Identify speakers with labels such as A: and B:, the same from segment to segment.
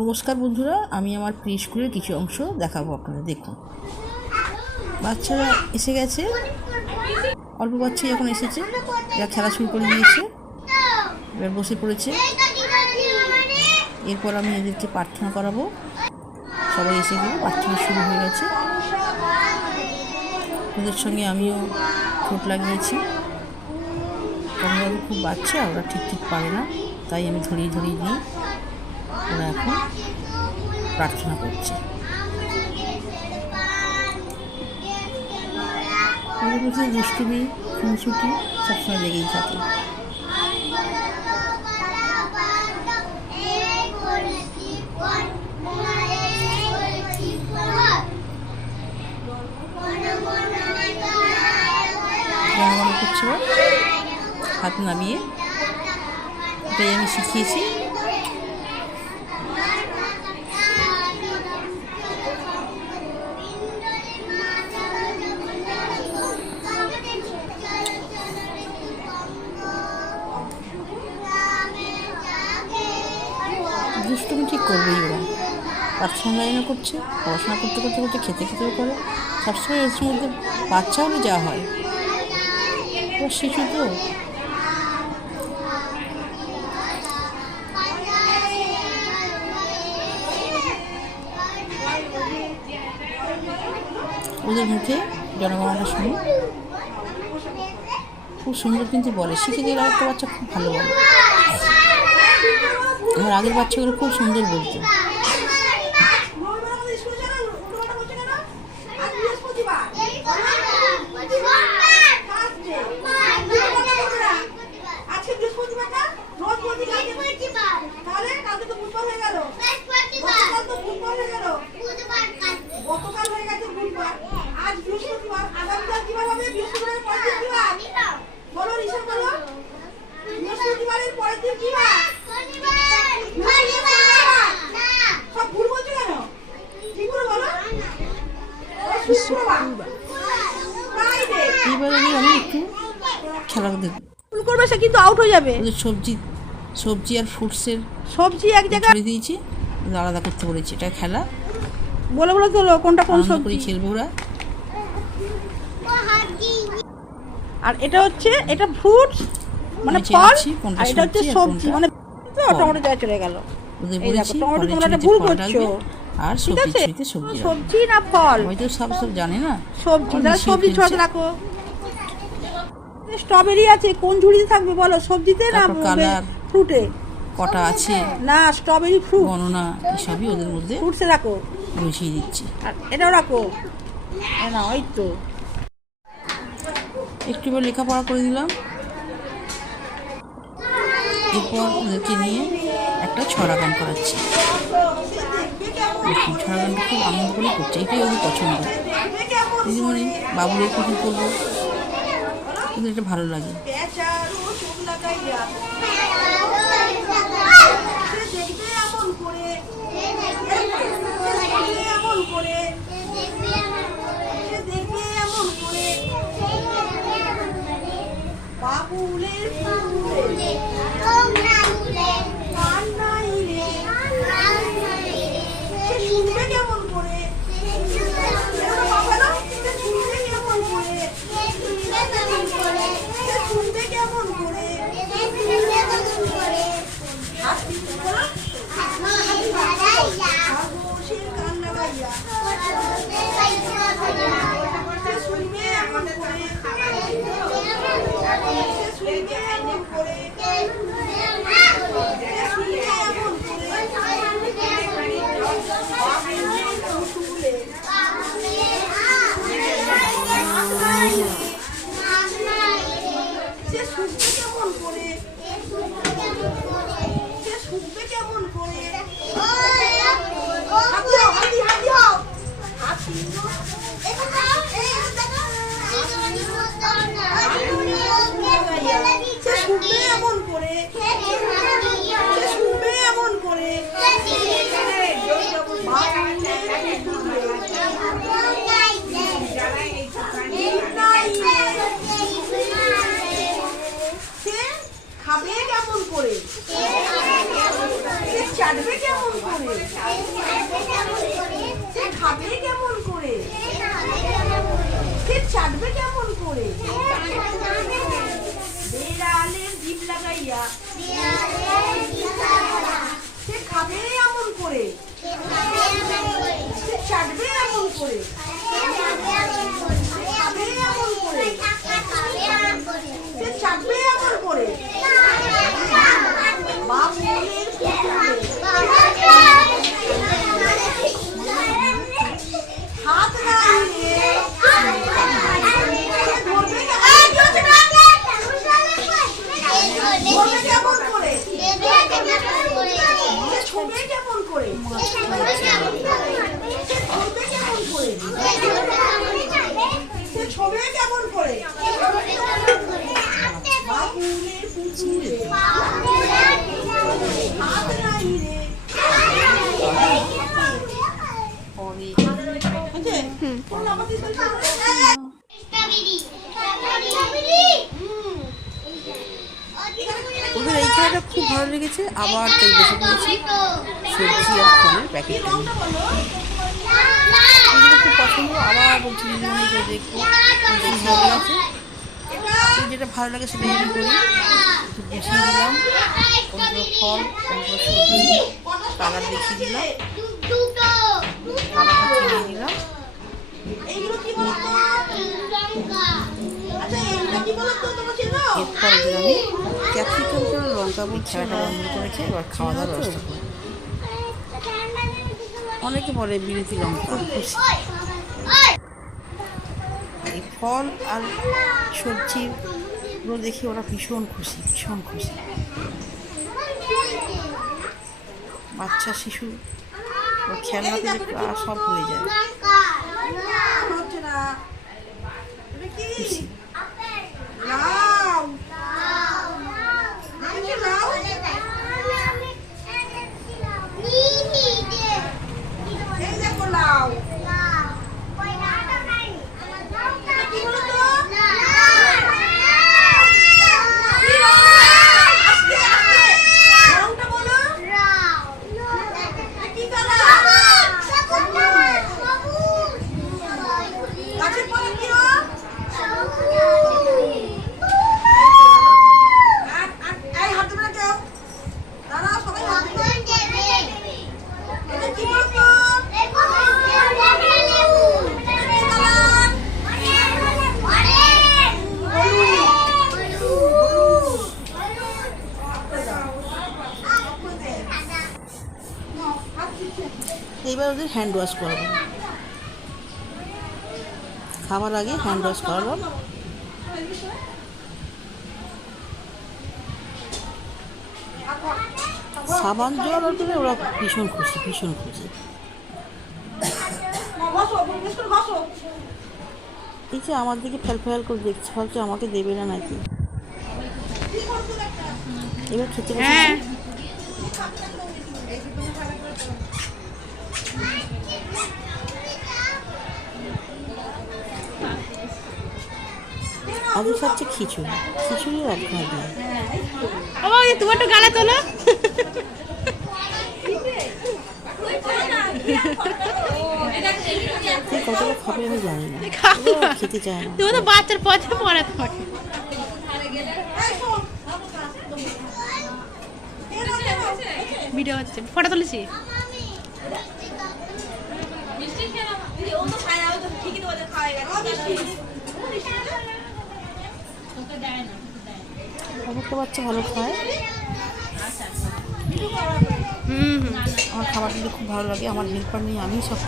A: নমস্কার বন্ধুরা, আমি আমার প্রি স্কুলের কিছু অংশ দেখাবো আপনাদের। দেখুন, বাচ্চারা এসে গেছে। অল্প বাচ্চাই এখন এসেছে, এরা খেলা শুরু করে দিয়েছে এবার বসে পড়েছে। এরপর আমি এদেরকে প্রার্থনা করাবো। সবাই এসে গেল প্রার্থনা শুরু হয়ে গেছে। ওদের সঙ্গে আমিও ঠোঁট লাগিয়েছি। কারণ খুব বাচ্চা, ওরা ঠিক ঠিক পারে না, তাই আমি ধরিয়ে ধরিয়ে দিই। ওরা এখন প্রার্থনা করছে। দুষ্টুমি খুনসুটি সবসময় লেগেই থাকে। হাত নামিয়ে। এটাই আমি শিখিয়েছি। করবেই ওরা। প্রার্থনা লাইনও করছে, পড়াশোনা করতে করতে করতে খেতে খেতেও করে। সবসময় এর মধ্যে বাচ্চা হলে যা হয়। ওরা শিশু তো ওদের মুখে জনগণনা শুনি খুব সুন্দর কিন্তু বলে। শিখে গেলে একটা বাচ্চা খুব ভালো বলে। আমার আগের বাচ্চাগুলো খুব সুন্দর বলতো
B: আজকে বৃহস্পতিবারটা রোজ বলছি কালকে তাহলে কালকে তো বুধবার হয়ে গেল গতকাল তো বুধবার হয়ে গেল গতকাল হয়ে গেছে বুধবার আজ বৃহস্পতিবার আগামীকাল কি বার হবে বৃহস্পতিবারের পরের দিন কি বার বলো রিসা বলো বৃহস্পতিবারের পরের দিন কি বার সব ভুল বলছো কেন ঠিক করে বলো শুক্রবার ফ্রাইডে
A: এইবারে আমি একটু খেলা দেখব
B: ভুল করবে কিন্তু আউট হয়ে যাবে।
A: সবজি সবজি আর ফ্রুটসের
B: সবজি এক জায়গায়
A: দিয়েছি। আলাদা করতে বলেছি এটা খেলা।
B: বলে বলে তো কোনটা কোন সবজি?
A: খেলব ওরা।
B: আর এটা হচ্ছে এটা ফ্রুটস মানে ফল আর এটা হচ্ছে
A: সবজি
B: মানে টমেটো চলে গেল। এই দেখো, টমেটো তোমরা একটা ভুল করছ।
A: আর সবজি
B: আছে।
A: সবজি
B: সবজি না ফল?
A: হয়তো সব সব জানে না।
B: সবজি
A: মিশিয়ে
B: সবজি। ছড়াতে রাখো স্ট্রবেরি আছে কোন ঝুড়িতে থাকবে বলো? সবজিতে না
A: কালার।
B: ফ্রুটে?
A: কটা আছে?
B: না স্ট্রবেরি ফ্রুট।
A: গণনা এসবই ওদের মধ্যে
B: ফ্রুটসে রাখো।
A: বুঝিয়ে দিচ্ছি।
B: আর এটাও রাখো। না ওই তো।
A: একটু লেখাপড়া করে দিলাম এরপর ওদেরকে নিয়ে একটা ছড়া গান করাচ্ছি। ছড়া গানটা খুব আনন্দ করে করছে, এটাই ওদের পছন্দ। দিদিমণি বাবুরের কিছু করব। ওদের এটা ভালো লাগে।
B: বেচারো চোখ লাগাইয়া সে দেখবে এমন করে সে এমন করে সে দেখবে এমন করে বাবুলের ফুলে কান্নাইলে সে শুনবে কেমন করে এটা বাবা না সে শুনবে কেমন করে সে শুনবে কেমন করে হাত দিতে বলো খামোশের কান্না গাইয়া সে শুনবে এমন করে সে শুনবে এমন করে সে শুনবে এমন করে বাবুলের ফুলে সে শুনবে কেমন করে সে শুনবে কেমন করে হাতি হও হাতি হাতি হও হাতি সে শুনবে এমন করে সে শুনবে এমন করে সে খাবে কেমন করে? সে চাটবে কেমন করে সে খাবে কেমন করে সে চাটবে কেমন করে বেড়ালের জিভ লাগাইয়া সে খাবে এমন করে সে চাটবে এমন করে? সে করে? সে ছবে কেমন করে সে ধরবে কেমন করে সে ছবে কেমন
A: ওদের এই খেলাটা খুব ভালো লেগেছে আবার তাই বসে সবজি আর ফলের প্যাকেট। পছন্দ আবার বলছি দিদিমণি করে দেখব। খুব তো যেটা ভালো লাগে সেটা করি। গুছিয়ে দিলাম কোনগুলো ফল কালার দেখিয়ে দিলাম। দিলাম ক্যাপসিকাম করে লঙ্কা এবং খেলাটা বন্ধ এবার খাওয়া দাওয়ার ব্যবস্থা অনেকে বলে বিরতি লঙ্কা খুশি এই ফল আর সবজিগুলো দেখে ওরা ভীষণ খুশি ভীষণ খুশি। বাচ্চা, শিশু ও খেলনাতে সব হয়ে যায়
B: হচ্ছে না এটা কি
A: খুশি
B: লাউ আমি লাউ এই দেখো লাউ কি বলতো আস্তে আস্তে লাউটা বলো কি কালার গাছের পরে কি ও আর আর এই হাত ধরে কেউ দাঁড়াও সবাই হাত ধরে এটা কি বলতো কি কালার
A: এইবার ওদের হ্যান্ড ওয়াশ করাবো। খাবার আগে হ্যান্ড ওয়াশ করাবো। সাবান জল দিলে ওরা ভীষণ খুশি ভীষণ খুশি।
B: বসো বসো বসো
A: এই যে আমার দিকে ফেল ফেল করে দেখছে ভাবছে আমাকে দেবে না নাকি। এবার খেতে বসেছে আজকে খাচ্ছে খিচুড়ি। খিচুড়ি আর
C: বাবা ওই তোমার একটু গালে তোলো।
A: কতটা খাবে আমি জানি না।
C: খাব
A: খেতে চায় না।
C: তুমি তো বাচ্চার পথে পড়ে ভিডিও হচ্ছে। ফটো তুলেছি।
A: অনেকটা বাচ্চা ভালো খায়
C: হুম
A: আমার খাবার দিতে খুব ভালো লাগে, আমার হেল্পার নিয়ে আমি সব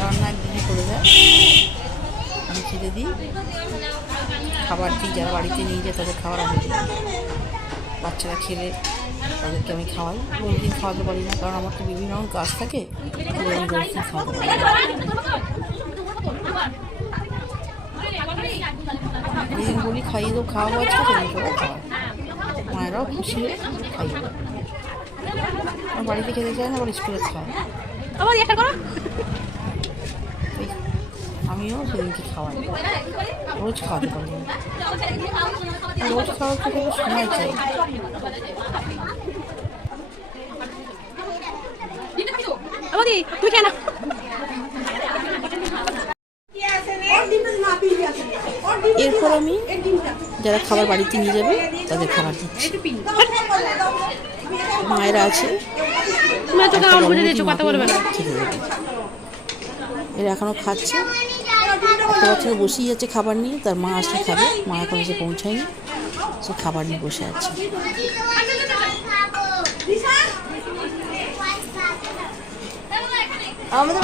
A: রান্না এক দিদি করে দেয় আমি খেতে দিই। খাবার দিই, যারা বাড়িতে নিয়ে যায় তাদের খাবার আমি দিই। বাচ্চারা খেলে তাদেরকে আমি খাওয়াই। দিন খাওয়াতে পারি না, কারণ আমার তো বিভিন্ন রকম কাজ থাকে। আমি দিন খাওয়াতে পারি বলি খাইয়ে দেবো খাওয়াবো আজকে সেদিন করে খাওয়া মায়েরাও খুশি হয়ে খাইয়ে আমার বাড়িতে খেতে চায় না আবার স্কুলে ওই আমিও সেদিনকে খাওয়াই রোজ খাওয়াতে পারব রোজ খাওয়াতে গেলে সময় চাই
C: তুই কেন
B: ওর ডিমটা না পিলি আছে ওর ডিম
A: এরপর আমি। যারা খাবার বাড়িতে নিয়ে যাবে তাদের খাবার দিচ্ছি। মায়েরা আছে। এরা এখনও খাচ্ছে। একটা বাচ্চারা বসেই আছে খাবার নিয়ে তার মা আসলে খাবে। মা এখন এসে পৌঁছায়নি। সে খাবার নিয়ে বসে আছে।
B: আমাদের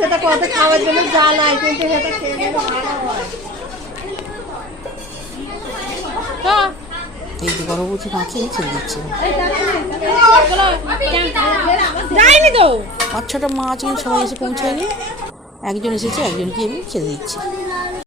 B: সেটা কত খাওয়ার জন্য যা নাই কিন্তু সেটা খেয়ে হয়।
A: এই যে বুঝি মাকে ছেড়ে দিচ্ছে।
C: যাইনি তো।
A: পাঁচ ছটা মাছ কিন্তু সবাই এসে পৌঁছায়নি। একজন এসেছে একজনকে আমি ছেড়ে দিচ্ছি।